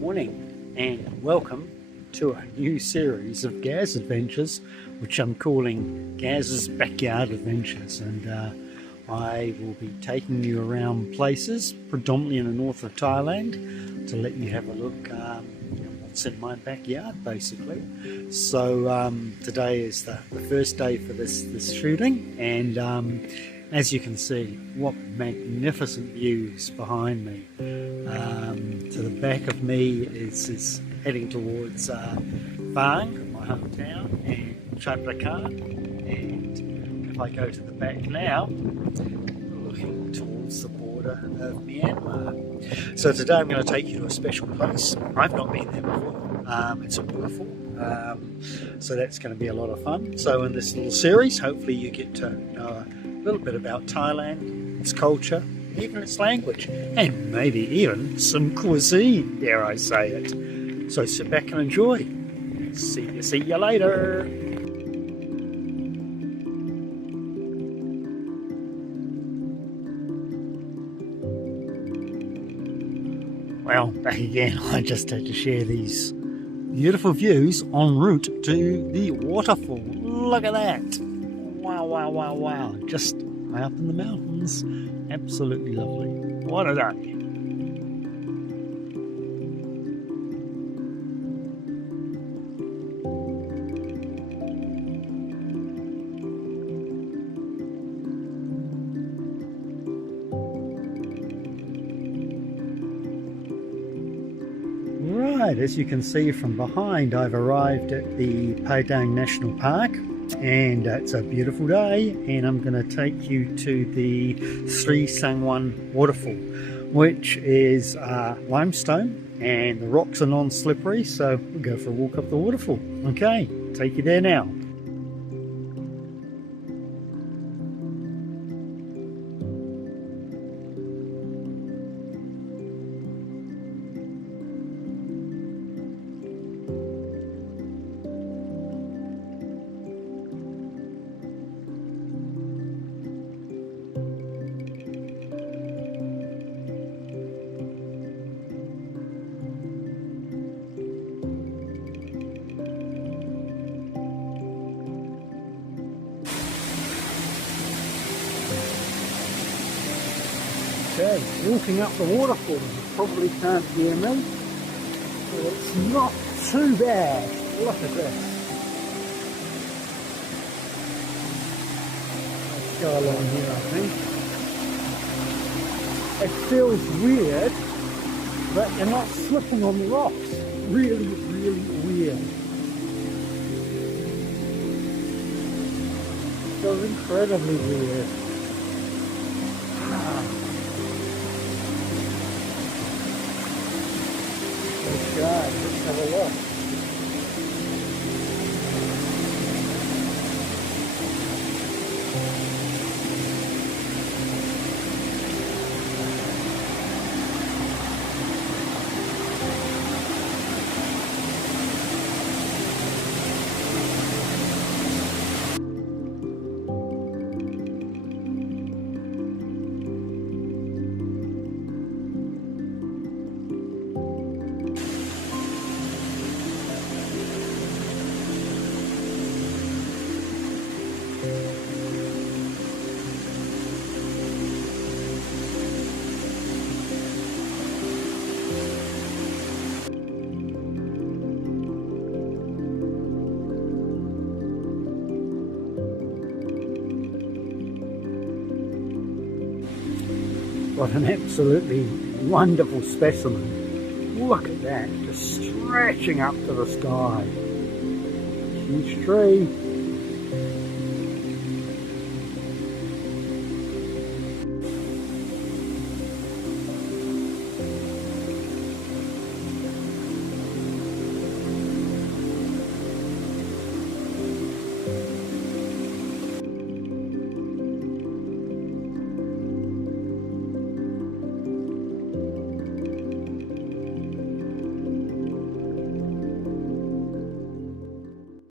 Morning and welcome to a new series of Gaz Adventures, which I'm calling Gaz's Backyard Adventures, and I will be taking you around places predominantly in the north of Thailand to let you have a look at what's in my backyard basically. So today is the first day for this shooting, and as you can see, what magnificent views behind me. To the back of me is heading towards Phang, my hometown, and Chatrakan. And if I go to the back now, looking towards the border of Myanmar. So today I'm going to take you to a special place. I've not been there before. It's a waterfall. So that's going to be a lot of fun. So in this little series, hopefully you get to know a little bit about Thailand, its culture, even its language, and maybe even some cuisine, dare I say it. So sit back and enjoy. See you later. Well, back again. I just had to share these beautiful views en route to the waterfall. Look at that. Wow, wow, wow, wow. Just way up in the mountains. Absolutely lovely. What a day. Right, as you can see from behind, I've arrived at the Padang National Park. And it's a beautiful day, and I'm going to take you to the Sri Sangwan Waterfall, which is limestone, and the rocks are non-slippery, so we'll go for a walk up the waterfall. Okay, take you there now. Okay, walking up the waterfall. You probably can't hear me, but it's not too bad. Look at this. Let's go along here, I think. It feels weird, but you're not slipping on the rocks. Really, really weird. It feels incredibly weird. Let's have a look. What an absolutely wonderful specimen. Look at that, just stretching up to the sky. Huge tree.